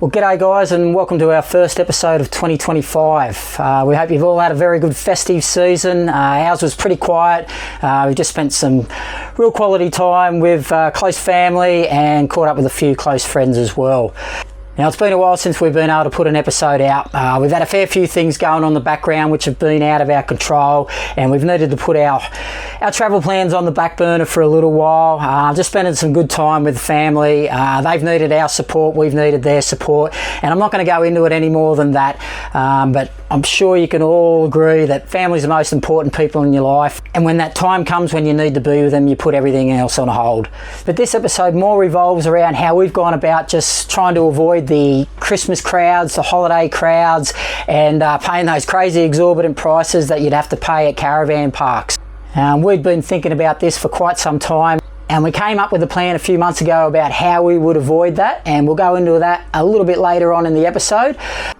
Well, g'day guys, and welcome to our first episode of 2025. We hope you've all had a very good festive season. Ours was pretty quiet. We just spent some real quality time with close family and caught up with a few close friends as well. Now, it's been a while since we've been able to put an episode out. We've had a fair few things going on in the background which have been out of our control, and we've needed to put our travel plans on the back burner for a little while. Just spending some good time with family. They've needed our support, we've needed their support, and I'm not going to go into it any more than that, but I'm sure you can all agree that family's the most important people in your life, and when that time comes when you need to be with them, you put everything else on hold. But this episode more revolves around how we've gone about just trying to avoid the Christmas crowds, the holiday crowds, and paying those crazy exorbitant prices that you'd have to pay at caravan parks. We'd been thinking about this for quite some time, and we came up with a plan a few months ago about how we would avoid that, and we'll go into that a little bit later on in the episode.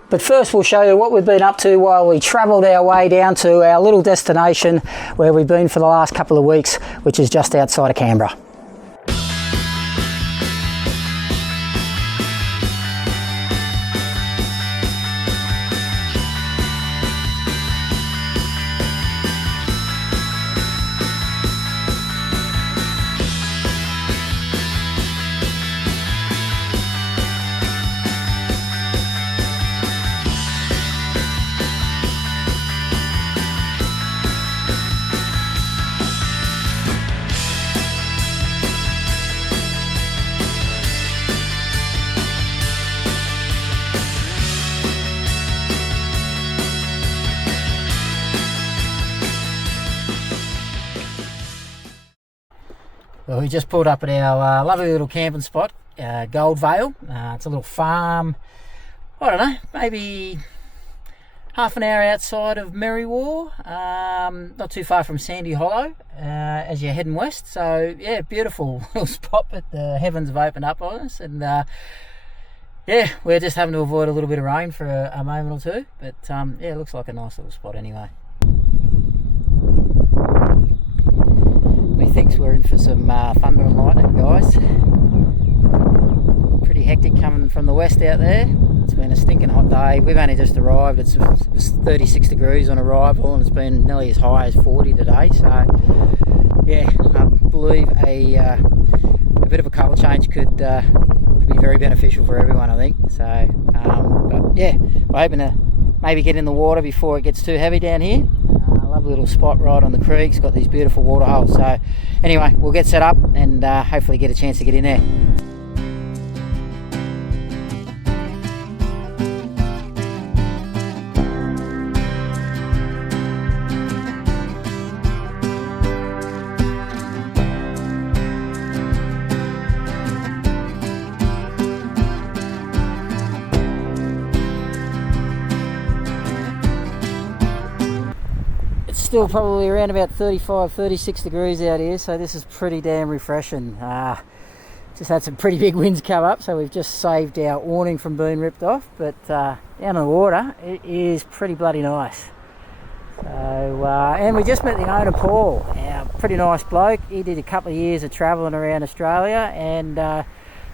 But first we'll show you what we've been up to while we travelled our way down to our little destination where we've been for the last couple of weeks, which is just outside of Canberra. Well, we just pulled up at our lovely little camping spot, Goldvale. It's a little farm, I don't know, maybe half an hour outside of Merriwar, not too far from Sandy Hollow as you're heading west. So yeah, beautiful little spot, but the heavens have opened up on us, and yeah, we're just having to avoid a little bit of rain for a moment or two, but yeah, it looks like a nice little spot anyway. Thinks we're in for some thunder and lightning, guys. Pretty hectic coming from the west out there. It's been a stinking hot day. We've only just arrived. It was 36 degrees on arrival, and it's been nearly as high as 40 today. So yeah, I believe a bit of a colour change could be very beneficial for everyone, I think. So but yeah, we're hoping to maybe get in the water before it gets too heavy down here. Lovely little spot right on the creek. It's got these beautiful water holes. So anyway, we'll get set up and hopefully get a chance to get in there. Still probably around about 35-36 degrees out here, so this is pretty damn refreshing. Just had some pretty big winds come up, so we've just saved our awning from being ripped off, but down in the water it is pretty bloody nice. So and we just met the owner, Paul, a pretty nice bloke. He did a couple of years of travelling around Australia and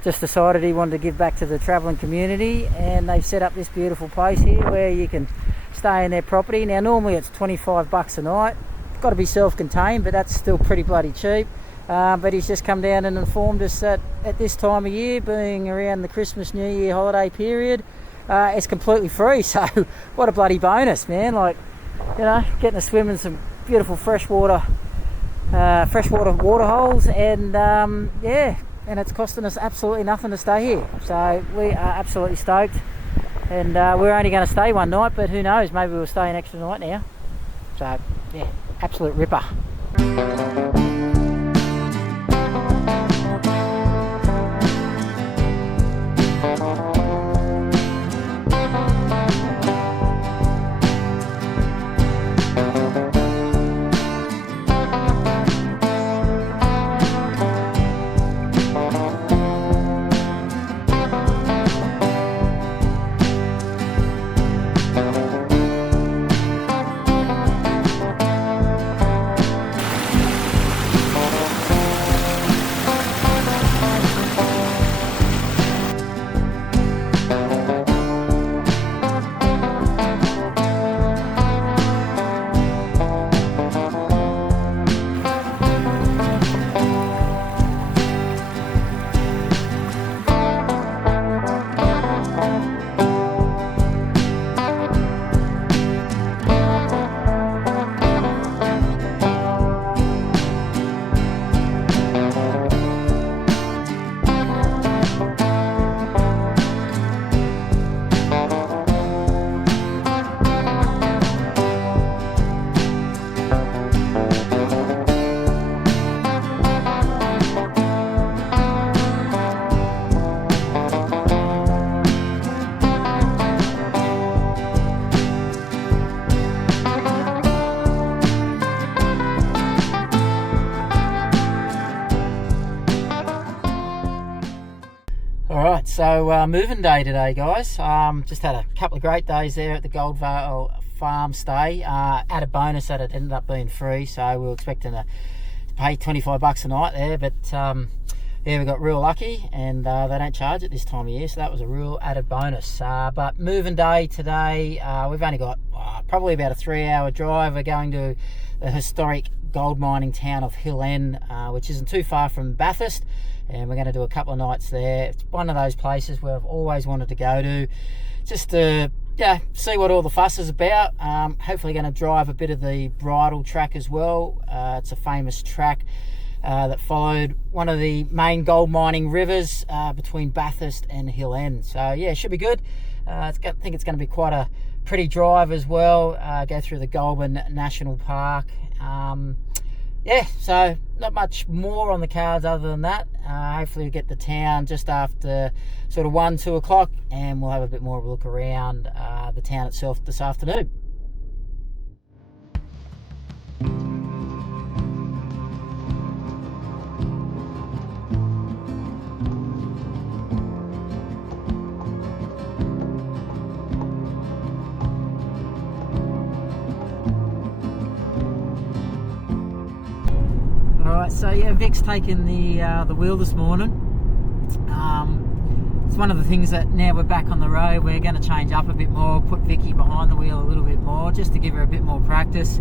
just decided he wanted to give back to the travelling community, and they've set up this beautiful place here where you can stay in their property. Now normally it's $25 a night. It's got to be self-contained, but that's still pretty bloody cheap. But he's just come down and informed us that at this time of year, being around the Christmas New Year holiday period, it's completely free. So what a bloody bonus, man. Like, you know, getting to swim in some beautiful freshwater water holes, and yeah, and it's costing us absolutely nothing to stay here. So we are absolutely stoked. And we're only going to stay one night, but who knows, maybe we'll stay an extra night now. So yeah, absolute ripper. So moving day today, guys. Just had a couple of great days there at the Goldvale farm stay. Added bonus that it ended up being free, so we were expecting to pay $25 a night there, but yeah, we got real lucky, and they don't charge it this time of year, so that was a real added bonus. But moving day today, we've only got probably about a 3-hour drive. We're going to the historic gold mining town of Hillend, which isn't too far from Bathurst, and we're going to do a couple of nights there. It's one of those places where I've always wanted to go to, just to see what all the fuss is about. Hopefully going to drive a bit of the Bridle Track as well. It's a famous track that followed one of the main gold mining rivers between Bathurst and Hillend. So yeah, it should be good. I think it's going to be quite a pretty drive as well. Go through the Goulburn National Park. Yeah, so not much more on the cards other than that. Hopefully we get to town just after sort of 1-2 o'clock, and we'll have a bit more of a look around the town itself this afternoon. Alright, so yeah, Vic's taken the wheel this morning. It's one of the things that now we're back on the road, we're going to change up a bit more, put Vicky behind the wheel a little bit more, just to give her a bit more practice.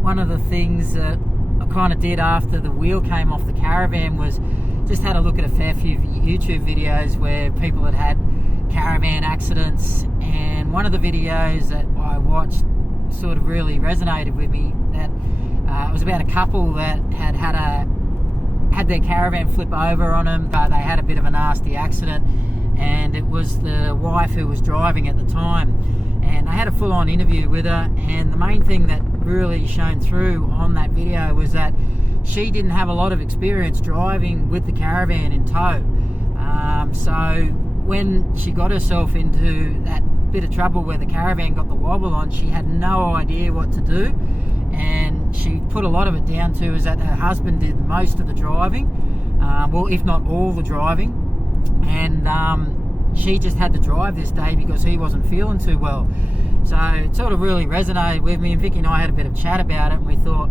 One of the things that I kind of did after the wheel came off the caravan was just had a look at a fair few YouTube videos where people had had caravan accidents, and one of the videos that I watched sort of really resonated with me. That it was about a couple that had their caravan flip over on them, but they had a bit of a nasty accident, and it was the wife who was driving at the time, and I had a full-on interview with her, and the main thing that really shone through on that video was that she didn't have a lot of experience driving with the caravan in tow. So when she got herself into that bit of trouble where the caravan got the wobble on, she had no idea what to do, and she put a lot of it down to is that her husband did most of the driving, well, if not all the driving, and she just had to drive this day because he wasn't feeling too well. So it sort of really resonated with me, and Vicky and I had a bit of chat about it, and we thought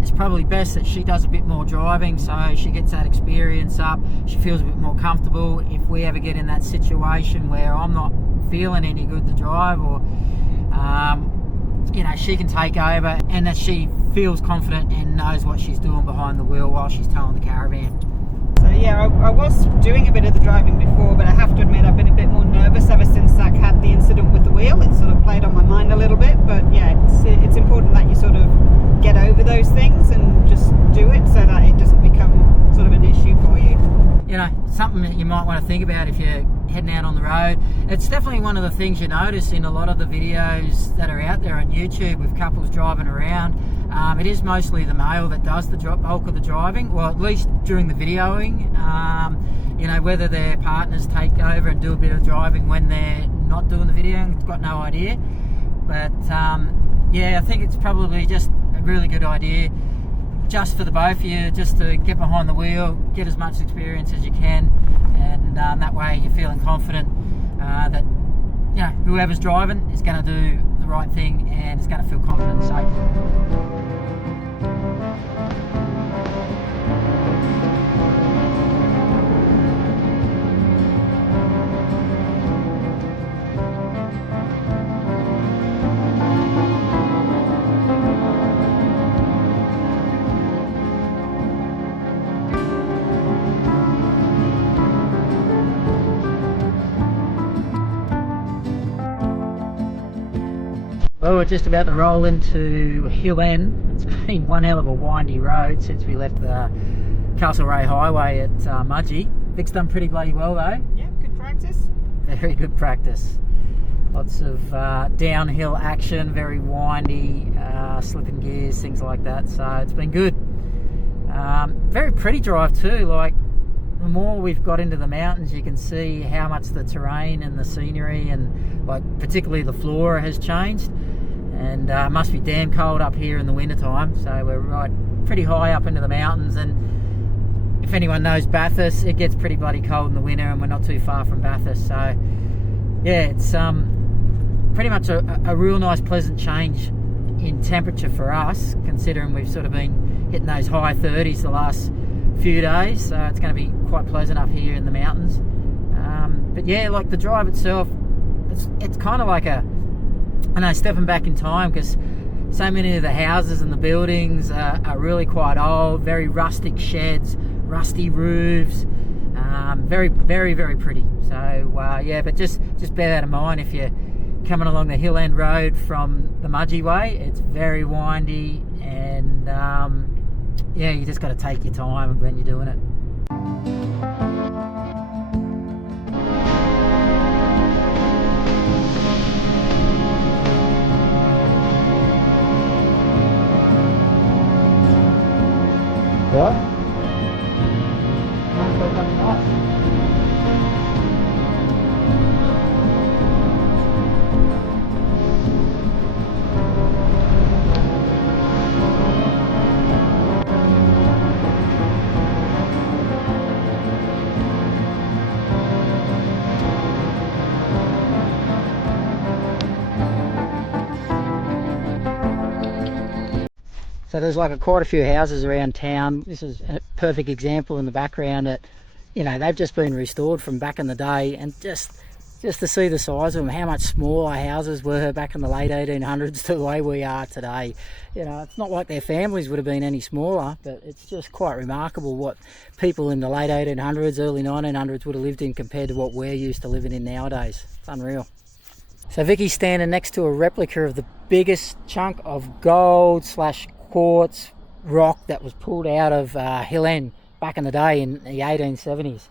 it's probably best that she does a bit more driving so she gets that experience up, she feels a bit more comfortable. If we ever get in that situation where I'm not feeling any good to drive, or you know, she can take over, and that she feels confident and knows what she's doing behind the wheel while she's towing the caravan. So yeah, I was doing a bit of the driving before, but I have to admit I've been a bit more nervous ever since Zach had the incident with the wheel. It sort of played on my mind a little bit, but yeah, it's important that you sort of get over those things and just do it so that it doesn't become sort of an issue for you. You know, something that you might want to think about if you're heading out on the road. It's definitely one of the things you notice in a lot of the videos that are out there on YouTube with couples driving around. It is mostly the male that does the bulk of the driving, well, at least during the videoing. You know, whether their partners take over and do a bit of driving when they're not doing the videoing, I've got no idea. But yeah, I think it's probably just a really good idea just for the both of you, just to get behind the wheel, get as much experience as you can, and that way you're feeling confident that, you know, whoever's driving is going to do the right thing and is going to feel confident and safe. Well, we're just about to roll into Hillend. It's been one hell of a windy road since we left the Castlereagh Highway at Mudgee. Vic's done pretty bloody well though. Yeah, good practice. Very good practice. Lots of downhill action, very windy, slipping gears, things like that. So it's been good. Very pretty drive too. Like, the more we've got into the mountains, you can see how much the terrain and the scenery and, like, particularly the flora has changed. And it must be damn cold up here in the winter time. So we're right pretty high up into the mountains, and if anyone knows Bathurst, it gets pretty bloody cold in the winter, and we're not too far from Bathurst. So yeah, it's pretty much a real nice pleasant change in temperature for us, considering we've sort of been hitting those high 30s the last few days. So it's going to be quite pleasant up here in the mountains. But yeah, like the drive itself, it's kind of like stepping back in time, because so many of the houses and the buildings are really quite old, very rustic sheds, rusty roofs, very, very, very pretty. So yeah, but just bear that in mind if you're coming along the Hillend road from the Mudgee way. It's very windy, and yeah, you just got to take your time when you're doing it. What? So there's like quite a few houses around town. This is a perfect example in the background that, you know, they've just been restored from back in the day, and just to see the size of them, how much smaller houses were back in the late 1800s to the way we are today. You know, it's not like their families would have been any smaller, but it's just quite remarkable what people in the late 1800s, early 1900s would have lived in compared to what we're used to living in nowadays. It's unreal. So Vicky's standing next to a replica of the biggest chunk of gold / quartz rock that was pulled out of Hillend back in the day in the 1870s.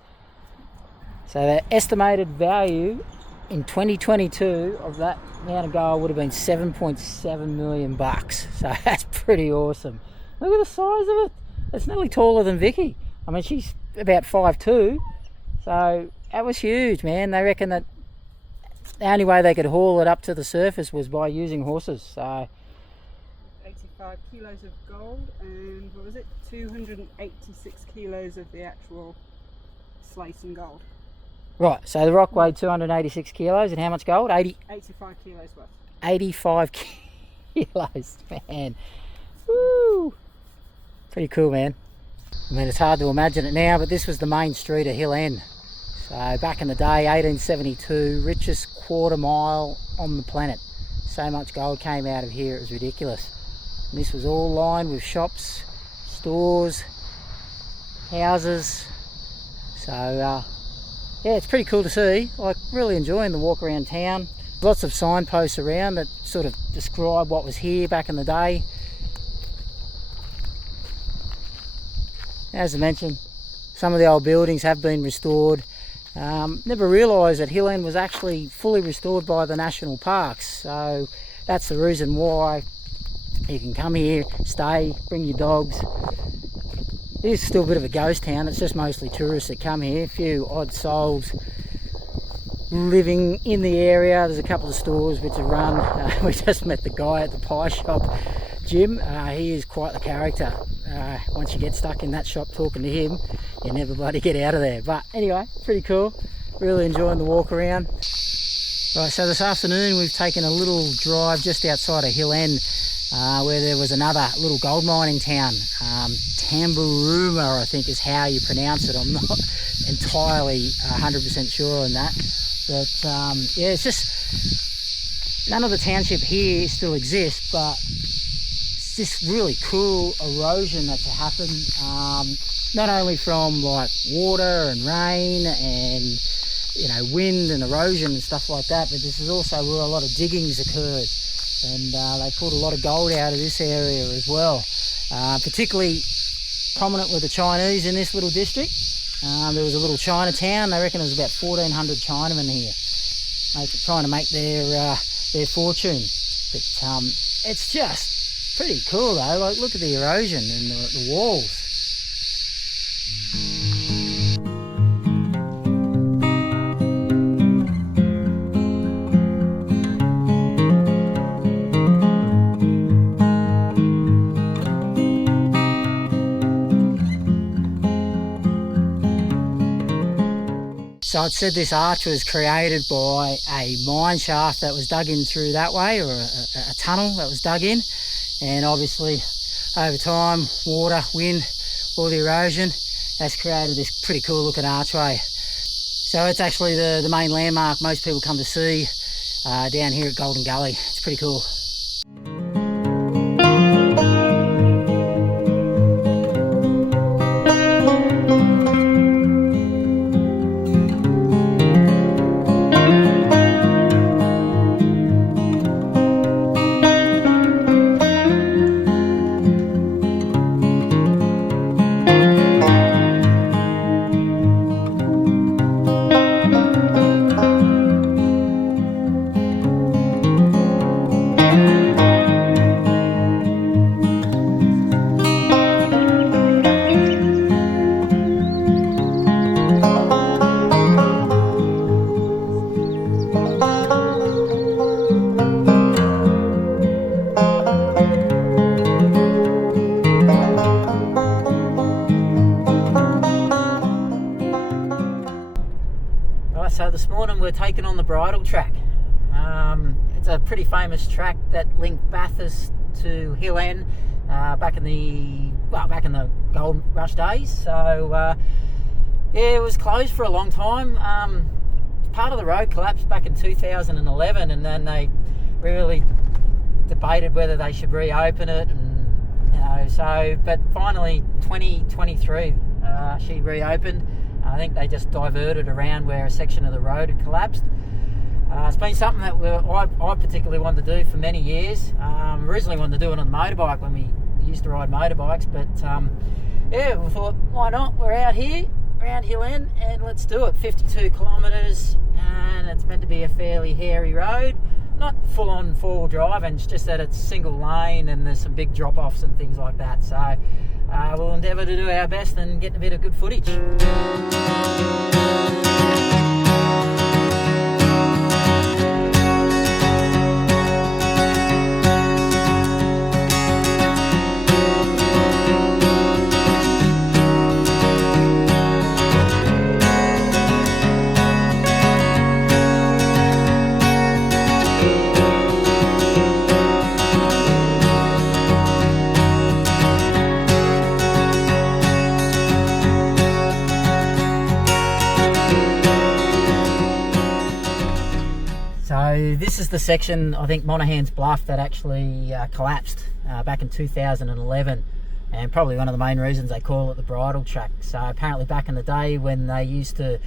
So the estimated value in 2022 of that amount of gold would have been $7.7 million bucks. So that's pretty awesome. Look at the size of it. It's nearly taller than Vicky. I mean, she's about 5'2", so that was huge, man. They reckon that the only way they could haul it up to the surface was by using horses. So 85 kilos of gold, and what was it, 286 kilos of the actual slice in gold. Right, so the rock weighed 286 kilos, and how much gold? 85 kilos worth. 85 kilos, man. Woo! Pretty cool, man. I mean, it's hard to imagine it now, but this was the main street of Hillend. So back in the day, 1872, richest quarter mile on the planet. So much gold came out of here, it was ridiculous. And this was all lined with shops, stores, houses. So yeah, it's pretty cool to see. Like, really enjoying the walk around town. Lots of signposts around that sort of describe what was here back in the day. As I mentioned, some of the old buildings have been restored. Never realised that Hillend was actually fully restored by the national parks. So that's the reason why you can come here, stay, bring your dogs. It is still a bit of a ghost town. It's just mostly tourists that come here. A few odd souls living in the area. There's a couple of stores which are run. We just met the guy at the pie shop, Jim. He is quite the character. Once you get stuck in that shop talking to him, you never bloody get out of there. But anyway, pretty cool. Really enjoying the walk around. Right, so this afternoon we've taken a little drive just outside of Hillend, where there was another little gold mining town. Tambouruma, I think is how you pronounce it. I'm not entirely 100% sure on that. But yeah, it's just, none of the township here still exists, but it's this really cool erosion that's happened, not only from like water and rain and, you know, wind and erosion and stuff like that, but this is also where a lot of diggings occurred. And they pulled a lot of gold out of this area as well. Particularly prominent with the Chinese in this little district. There was a little Chinatown. They reckon there was about 1,400 Chinamen here, trying to make their fortune. But it's just pretty cool though. Like, look at the erosion and the walls. So it said this arch was created by a mine shaft that was dug in through that way, or a tunnel that was dug in, and obviously over time, water, wind, all the erosion has created this pretty cool looking archway. So it's actually the main landmark most people come to see down here at Golden Gully. It's pretty cool. So this morning we're taking on the Bridle Track. It's a pretty famous track that linked Bathurst to Hillend back in the gold rush days. So yeah, it was closed for a long time. Part of the road collapsed back in 2011, and then they really debated whether they should reopen it, and but finally 2023 she reopened. I think they just diverted around where a section of the road had collapsed. It's been something that I particularly wanted to do for many years. Originally wanted to do it on the motorbike when we used to ride motorbikes, but yeah, we thought, why not? We're out here around Hillend and let's do it. 52 kilometres, and it's meant to be a fairly hairy road, not full on four-wheel drive, and it's just that it's single lane and there's some big drop-offs and things like that. So we'll endeavour to do our best and get a bit of good footage. So this is the section, I think, Monaghan's Bluff, that actually collapsed back in 2011, and probably one of the main reasons they call it the Bridle Track. So apparently back in the day when they used to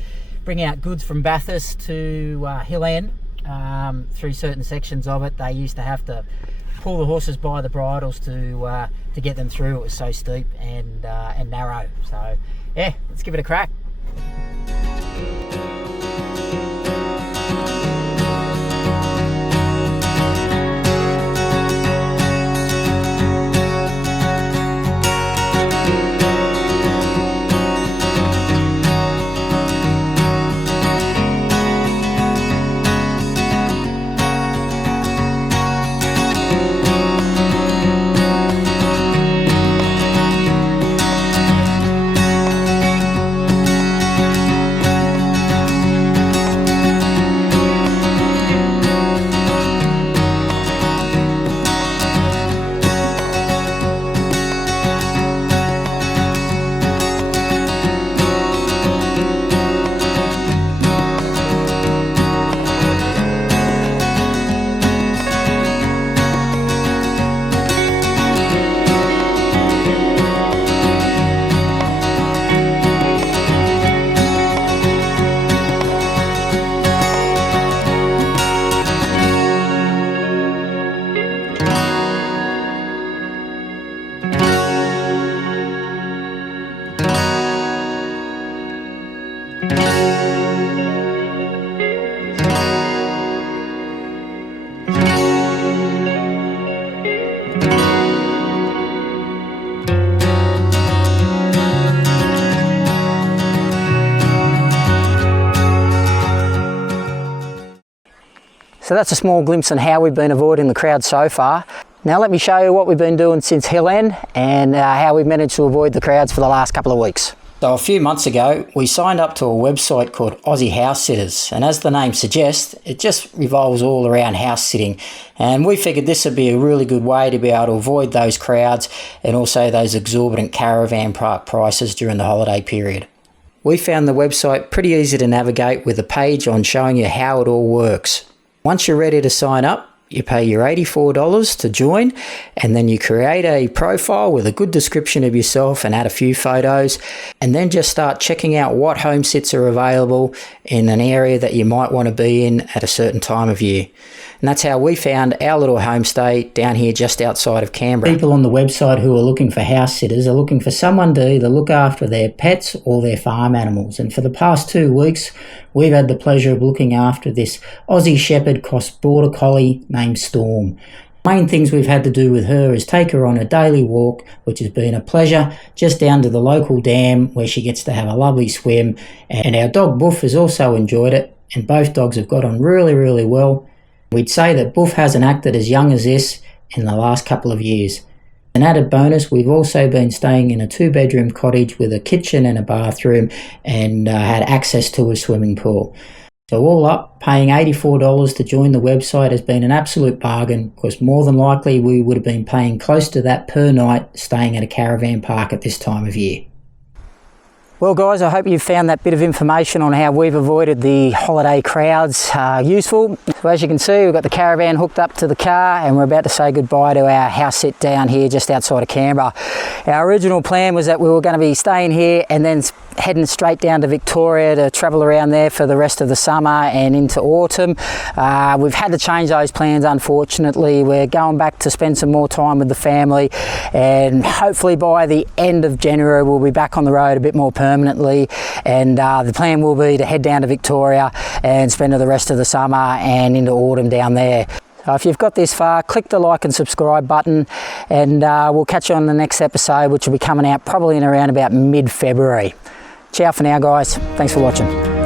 bring out goods from Bathurst to Hillend, through certain sections of it, they used to have to pull the horses by the bridles to get them through. It was so steep and narrow. So yeah, let's give it a crack. So that's a small glimpse on how we've been avoiding the crowd so far. Now let me show you what we've been doing since Hillend and how we've managed to avoid the crowds for the last couple of weeks. So a few months ago, we signed up to a website called Aussie House Sitters, and as the name suggests, it just revolves all around house sitting. And we figured this would be a really good way to be able to avoid those crowds and also those exorbitant caravan park prices during the holiday period. We found the website pretty easy to navigate with a page on showing you how it all works. Once you're ready to sign up, you pay your $84 to join, and then you create a profile with a good description of yourself and add a few photos, and then just start checking out what home sits are available in an area that you might want to be in at a certain time of year. And that's how we found our little homestay down here just outside of Canberra. People on the website who are looking for house sitters are looking for someone to either look after their pets or their farm animals. And for the past 2 weeks, we've had the pleasure of looking after this Aussie Shepherd cross Border Collie named Storm. Main things we've had to do with her is take her on a daily walk, which has been a pleasure, just down to the local dam where she gets to have a lovely swim. And our dog Boof has also enjoyed it, and both dogs have got on really, really well. We'd say that Boof hasn't acted as young as this in the last couple of years. An added bonus, we've also been staying in a 2-bedroom cottage with a kitchen and a bathroom, and had access to a swimming pool. So all up, paying $84 to join the website has been an absolute bargain, because more than likely we would have been paying close to that per night staying at a caravan park at this time of year. Well guys, I hope you found that bit of information on how we've avoided the holiday crowds useful. So as you can see, we've got the caravan hooked up to the car, and we're about to say goodbye to our house sit down here just outside of Canberra. Our original plan was that we were going to be staying here and then heading straight down to Victoria to travel around there for the rest of the summer and into autumn. We've had to change those plans, unfortunately. We're going back to spend some more time with the family, and hopefully by the end of January we'll be back on the road a bit more permanently, and the plan will be to head down to Victoria and spend the rest of the summer and into autumn down there. So if you've got this far, click the like and subscribe button, and we'll catch you on the next episode, which will be coming out probably in around about mid-February. Ciao for now guys, thanks for watching.